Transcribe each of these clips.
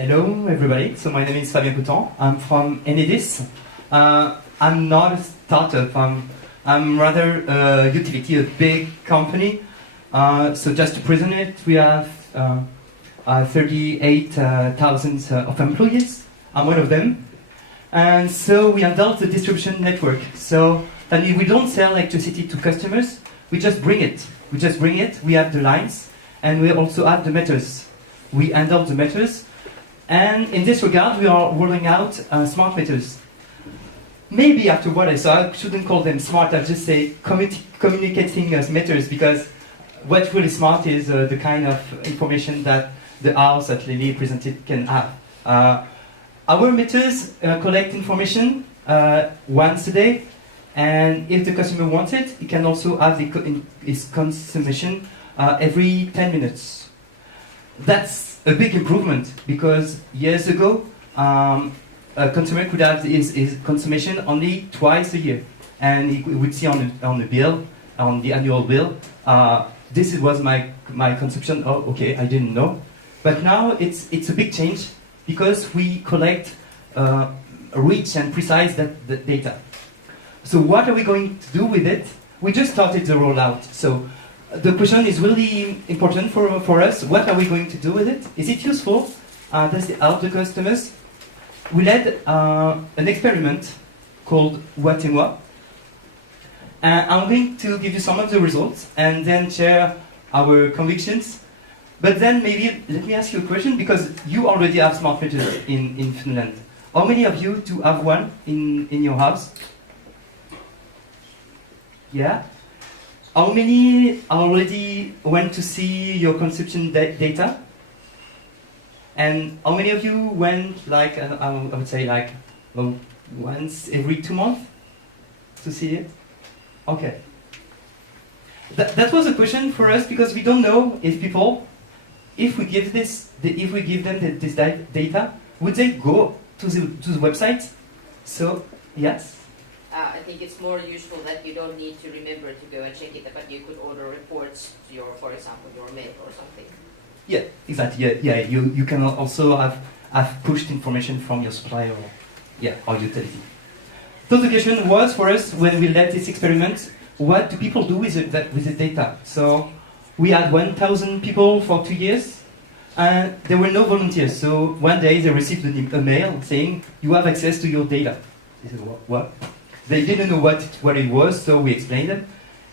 Hello, everybody. So my name is Fabien Coutant. I'm from Enedis. I'm not a startup. I'm rather a utility, a big company. So just to present it, we have 38,000 of employees. I'm one of them. And so we handle the distribution network. So that means we don't sell electricity to customers. We just bring it. We have the lines, and we also have the meters. We handle the meters. And in this regard, we are rolling out smart meters. Maybe after what I saw, I shouldn't call them smart, I'll just say communicating as meters, because what's really smart is the kind of information that the house that Lily presented can have. Our meters collect information once a day, and if the customer wants it, he can also have his consumption every 10 minutes. That's a big improvement, because years ago, a consumer could have his consumption only twice a year, and he would see on the bill, on the annual bill, this was my consumption. Oh, okay, I didn't know. But now it's a big change, because we collect rich and precise data. So what are we going to do with it? We just started the rollout. So the question is really important for us. What are we going to do with it? Is it useful? Does it help the customers? We led an experiment called What et Moi. I'm going to give you some of the results and then share our convictions. But then maybe let me ask you a question, because you already have smart meters in Finland. How many of you do have one in your house? Yeah? How many already went to see your consumption data? And how many of you went, like, I would say, like, once every 2 months to see it? Okay. That was a question for us, because we don't know if people, if we give them this data, would they go to the website? So, yes? I think it's more useful that you don't need to remember to go and check it, but you could order reports to your, for example, your mail or something. Yeah, exactly. Yeah. You can also have pushed information from your supplier or utility. So the question was for us, when we led this experiment, what do people do with the data? So we had 1,000 people for 2 years, and there were no volunteers. So one day they received a mail saying, you have access to your data. They said, what? They didn't know what it was, so we explained it.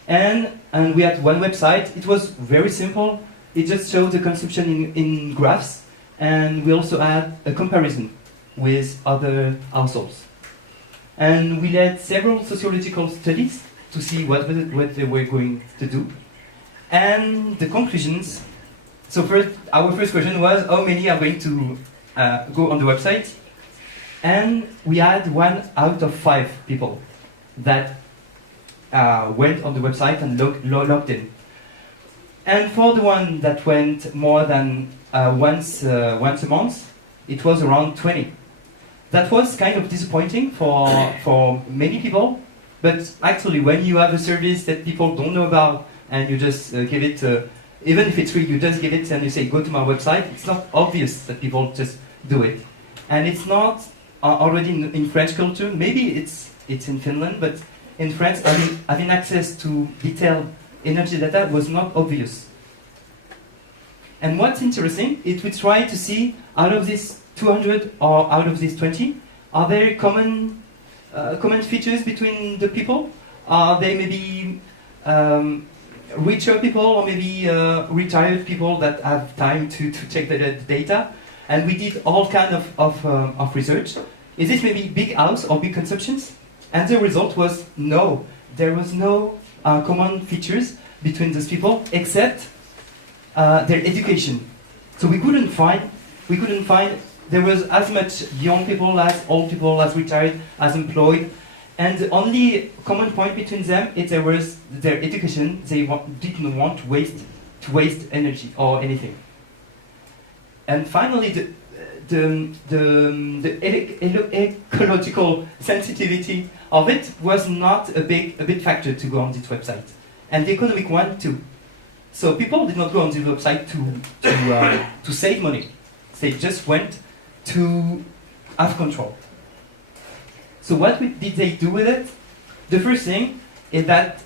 And we had one website. It was very simple. It just showed the consumption in graphs, and we also had a comparison with other households. And we led several sociological studies to see what they were going to do. And the conclusions, so our first question was, how many are going to go on the website? And we had 1 out of 5 people that went on the website and logged in. And for the one that went more than once a month, it was around 20. That was kind of disappointing for many people, but actually when you have a service that people don't know about and you just give it, even if it's free, you just give it and you say, go to my website, it's not obvious that people just do it. And it's not already in French culture, maybe it's in Finland, but in France, having access to detailed energy data was not obvious. And what's interesting is we try to see, out of these 200 or out of these 20, are there common features between the people? Are they maybe richer people, or maybe retired people that have time to check the data? And we did all kind of research. Is it maybe big house or big consumptions? And the result was no. There was no common features between those people, except their education. So we couldn't find there was as much young people as old people, as retired, as employed, and the only common point between them is there was their education. They didn't want to waste energy or anything. And finally, the ecological sensitivity of it was not a big factor to go on this website, and the economic one too. So people did not go on the website to save money. They just went to have control. So what did they do with it? The first thing is that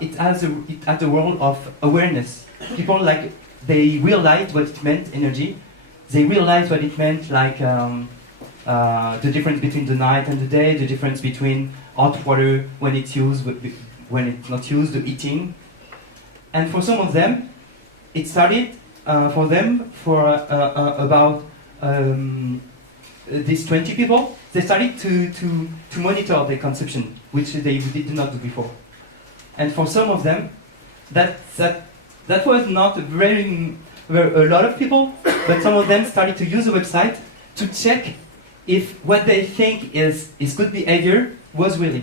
it has a role of awareness. People they realized what it meant, energy. They realized what it meant, the difference between the night and the day, the difference between hot water when it's used, when it's not used, the heating. And for some of them, it started for them for about these 20 people. They started to monitor their consumption, which they did not do before. And for some of them, that was not a lot of people, but some of them started to use the website to check if what they think is good behavior was really.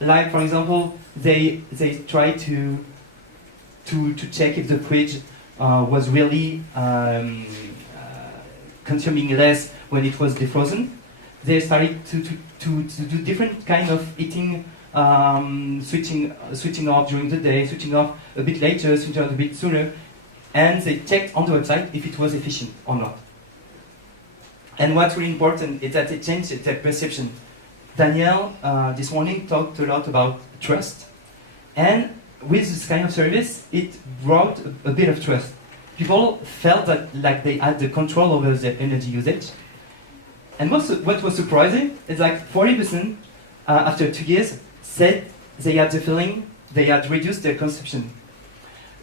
Like, for example, they try to check if the fridge was really consuming less when it was defrozen. They started to do different kind of eating, switching off during the day, switching off a bit later, switching off a bit sooner, and they checked on the website if it was efficient or not. And what's really important is that it changed their perception. Daniel this morning talked a lot about trust, and with this kind of service, it brought a bit of trust. People felt that they had the control over their energy usage. And what was surprising is 40% after 2 years said they had the feeling they had reduced their consumption.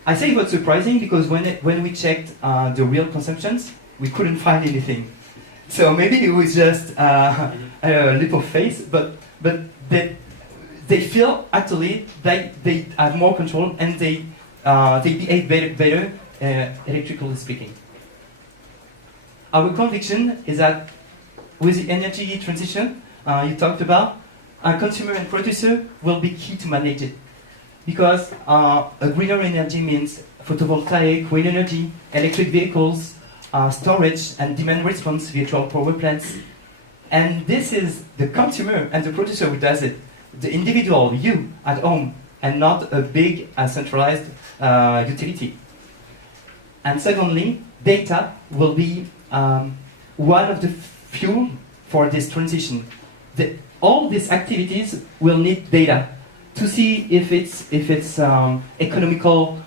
I say it was surprising because when we checked the real consumptions, we couldn't find anything. So maybe it was just a leap of faith, but they feel actually they have more control and they behave better electrically speaking. Our conviction is that with the energy transition you talked about, consumer and producer will be key to manage it. Because a greener energy means photovoltaic, wind energy, electric vehicles, storage and demand response virtual power plants. And this is the consumer and the producer who does it. The individual, you, at home, and not a big centralized utility. And secondly, data will be one of the fuel for this transition. All these activities will need data to see if it's economical,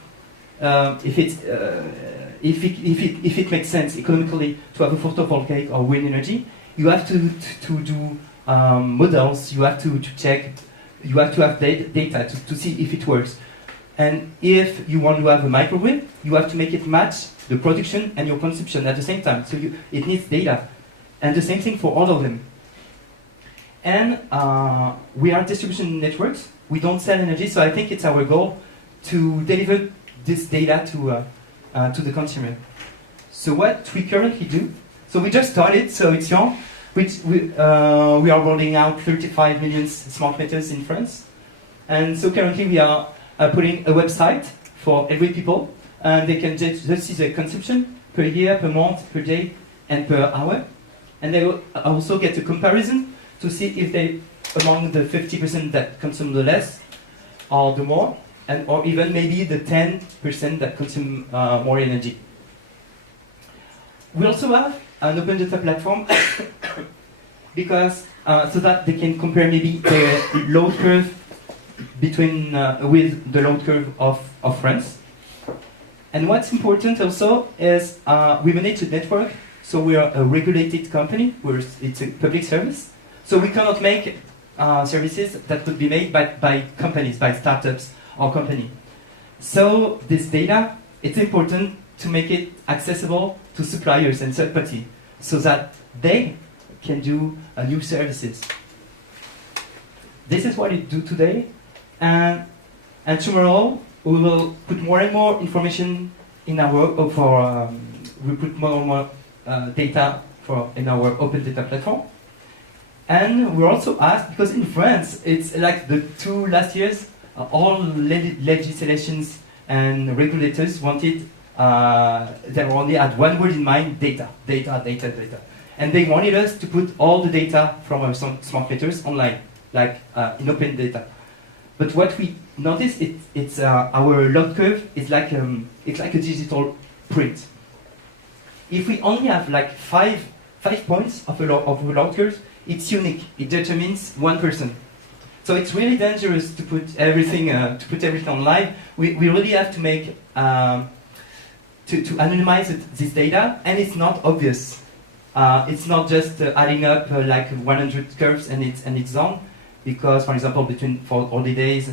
if it makes sense economically to have a photovoltaic or wind energy. You have to do models. You have to check. You have to have data to see if it works. And if you want to have a microgrid, you have to make it match the production and your consumption at the same time. So it needs data. And the same thing for all of them. And we are distribution networks. We don't sell energy, so I think it's our goal to deliver this data to the consumer. So what we currently do, so we just started, so it's young. We are rolling out 35 million smart meters in France. And so currently we are putting a website for every people, and they can just see the consumption per year, per month, per day, and per hour. And they will also get a comparison to see if they among the 50% that consume the less or the more, or even maybe the 10% that consume more energy. We also have an open data platform because so that they can compare maybe the load curve between with the load curve of France. And what's important also is we manage a network, so we are a regulated company, it's a public service. So we cannot make services that could be made by companies, by startups or company. So this data, it's important to make it accessible to suppliers and third party so that they can do new services. This is what we do today, and tomorrow we will put more and more information in our we put more and more data in our open data platform. And we're also asked, because in France, it's like the 2 last years, all legislations and regulators wanted, they only had one word in mind: data. And they wanted us to put all the data from our smart meters online, like in open data. But what we noticed, it's our load curve is like a digital print. If we only have like five 5 points of vloggers, it's unique. It determines one person. So it's really dangerous to put everything online. We really have to make to anonymize this data, and it's not obvious. It's not just adding up like 100 curves and it's done, because, for example, for holidays,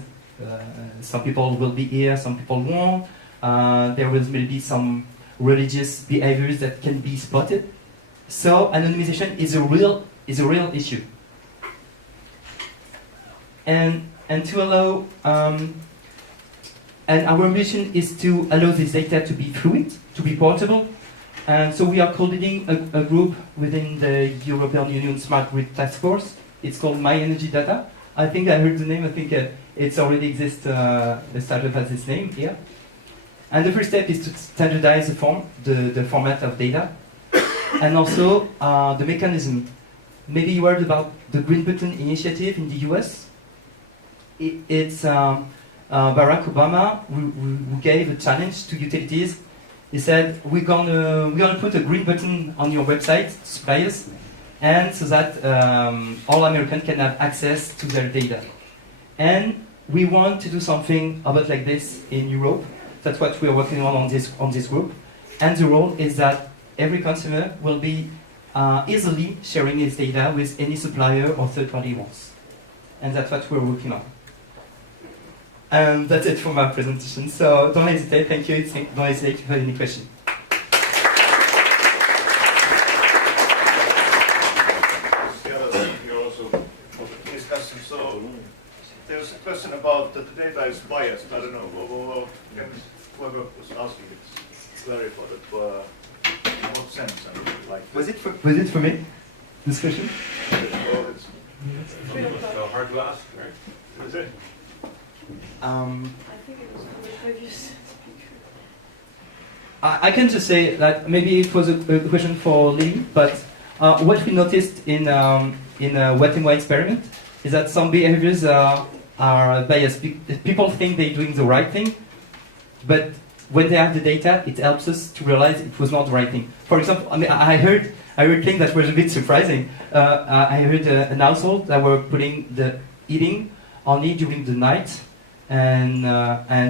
some people will be here, some people won't. There will maybe some religious behaviors that can be spotted. So anonymization is a real issue. And to allow, and our mission is to allow this data to be fluid, to be portable. And so we are co-leading a group within the European Union Smart Grid Task Force. It's called MyData. I think I heard the name. I think it's already exists. The startup has its name here. And the first step is to standardize the format of data, and also the mechanism. Maybe you heard about the Green Button initiative in the US. It's Barack Obama who gave a challenge to utilities. He said, we're gonna put a green button on your website, suppliers, and so that all Americans can have access to their data. And we want to do something about like this in Europe. That's what we're working on this group. And the role is that every consumer will be easily sharing his data with any supplier or third party wants. And that's what we're working on. And that's it for my presentation. So don't hesitate, thank you. Don't hesitate if you have any questions. You're also discussing, so there's a question about that the data is biased. I don't know. Can whoever was asking it clarify that? In what sense? Like Was it for me? This question? it's So hard to ask, right? is it? I think it was on the previous speaker. I can just say that maybe it was a question for Lily, but what we noticed in wet and white experiment is that some behaviors are biased. People think they're doing the right thing, but when they have the data, it helps us to realize it was not the right thing. For example, I mean, I heard things that were a bit surprising. I heard an household that were putting the eating only during the night, and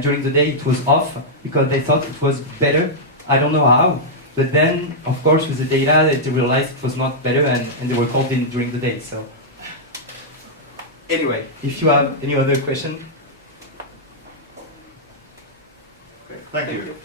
during the day it was off because they thought it was better. I don't know how, but then of course with the data they realized it was not better, and they were called in during the day. So anyway, if you have any other question. Okay. Thank you.